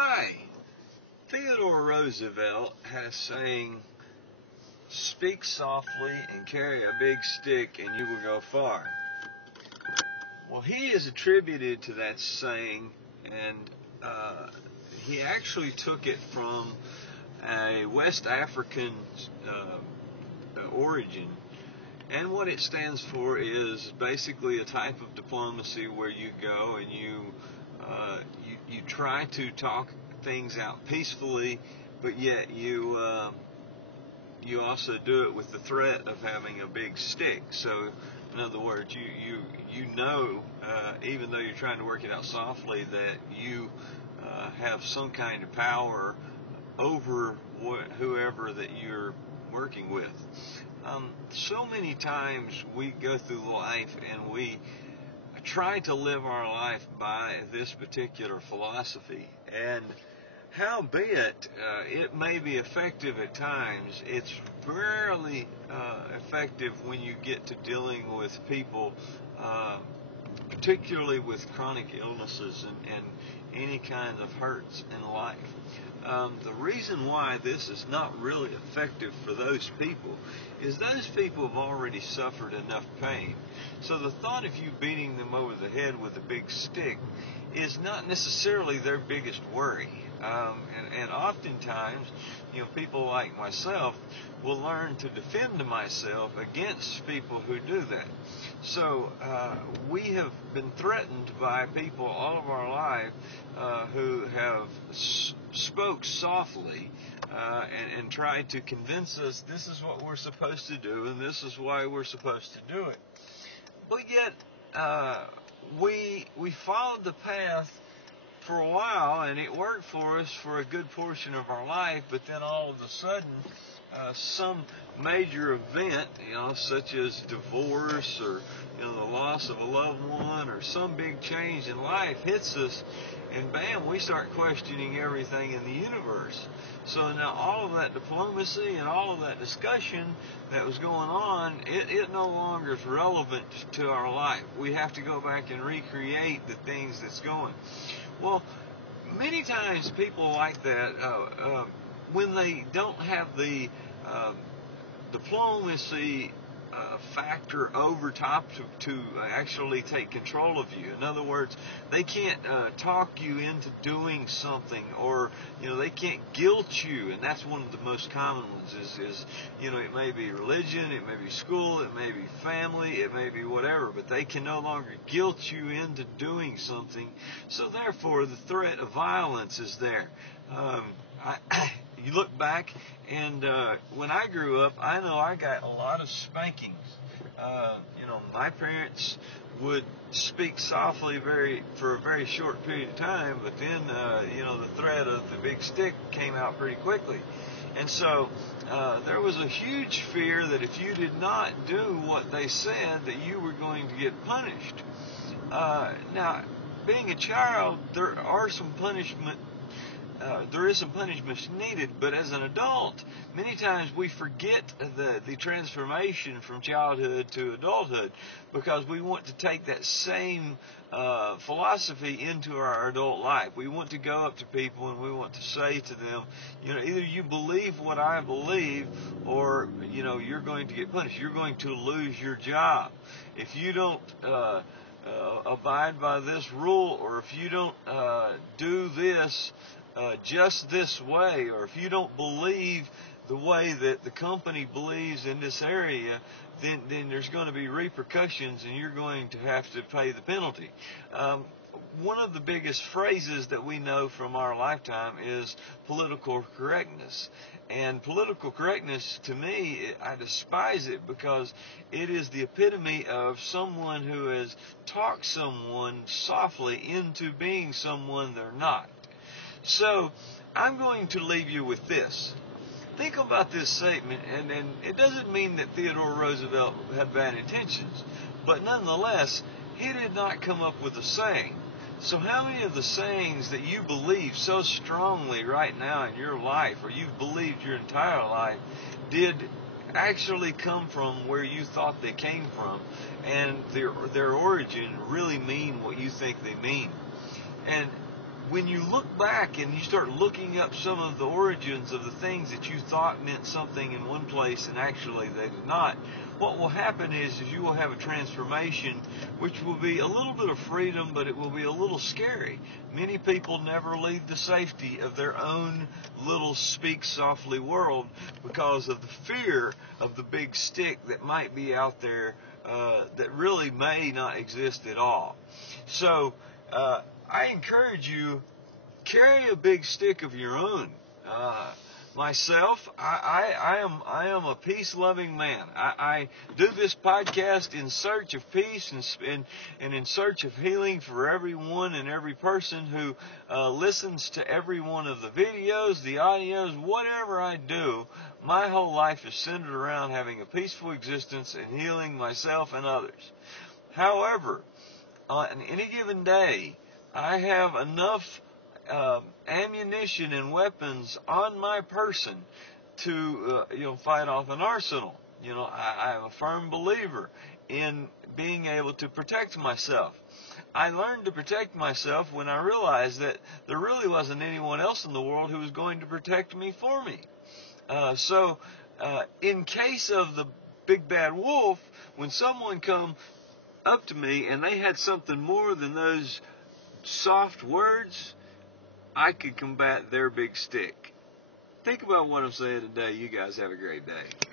Hi. Theodore Roosevelt had a saying, speak softly and carry a big stick and you will go far. Well, he is attributed to that saying, and he actually took it from a West African origin. And what it stands for is basically a type of diplomacy where you go and you try to talk things out peacefully, but yet you also do it with the threat of having a big stick. So, in other words, you know, even though you're trying to work it out softly, that you have some kind of power over whoever that you're working with. So many times we go through life and we try to live our life by this particular philosophy, and howbeit it may be effective at times, it's rarely effective when you get to dealing with people, particularly with chronic illnesses and any kind of hurts in life. The reason why this is not really effective for those people is those people have already suffered enough pain. So the thought of you beating them over the head with a big stick is not necessarily their biggest worry. And oftentimes, people like myself will learn to defend myself against people who do that. So we have been threatened by people all of our life who have spoke softly and tried to convince us this is what we're supposed to do and this is why we're supposed to do it. But yet we followed the path for a while, and it worked for us for a good portion of our life, but then all of a sudden some major event, such as divorce or the loss of a loved one or some big change in life hits us, and bam, we start questioning everything in the universe. So now all of that diplomacy and all of that discussion that was going on, it no longer is relevant to our life. We have to go back and recreate the things that's going. Well, many times people like that, when they don't have the diplomacy factor over top to actually take control of you. In other words, they can't talk you into doing something, or they can't guilt you, and that's one of the most common ones. Is it may be religion, it may be school, it may be family, it may be whatever, but they can no longer guilt you into doing something. So therefore, the threat of violence is there. You look back, and when I grew up, I know I got a lot of spankings. My parents would speak softly for a very short period of time, but then, the threat of the big stick came out pretty quickly. And so there was a huge fear that if you did not do what they said, that you were going to get punished. Now, being a child, there is some punishment needed, but as an adult, many times we forget the transformation from childhood to adulthood, because we want to take that same philosophy into our adult life. We want to go up to people and we want to say to them, either you believe what I believe, or you're going to get punished. You're going to lose your job if you don't abide by this rule, or if you don't do this just this way, or if you don't believe the way that the company believes in this area, then there's going to be repercussions and you're going to have to pay the penalty. One of the biggest phrases that we know from our lifetime is political correctness. And political correctness, to me, I despise it, because it is the epitome of someone who has talked someone softly into being someone they're not. So I'm going to leave you with this. Think about this statement, and it doesn't mean that Theodore Roosevelt had bad intentions, but nonetheless, he did not come up with a saying. So how many of the sayings that you believe so strongly right now in your life, or you've believed your entire life, did actually come from where you thought they came from, and their origin really mean what you think they mean? And when you look back and you start looking up some of the origins of the things that you thought meant something in one place and actually they did not, what will happen is you will have a transformation which will be a little bit of freedom, but it will be a little scary. Many people never leave the safety of their own little speak softly world because of the fear of the big stick that might be out there that really may not exist at all. So I encourage you, carry a big stick of your own. Myself, I am a peace-loving man. I do this podcast in search of peace and in search of healing for everyone and every person who listens to every one of the videos, the audios, whatever I do. My whole life is centered around having a peaceful existence and healing myself and others. However, on any given day, I have enough ammunition and weapons on my person to fight off an arsenal. I am a firm believer in being able to protect myself. I learned to protect myself when I realized that there really wasn't anyone else in the world who was going to protect me for me. So in case of the big bad wolf, when someone come up to me and they had something more than those soft words, I could combat their big stick. Think about what I'm saying today. You guys have a great day.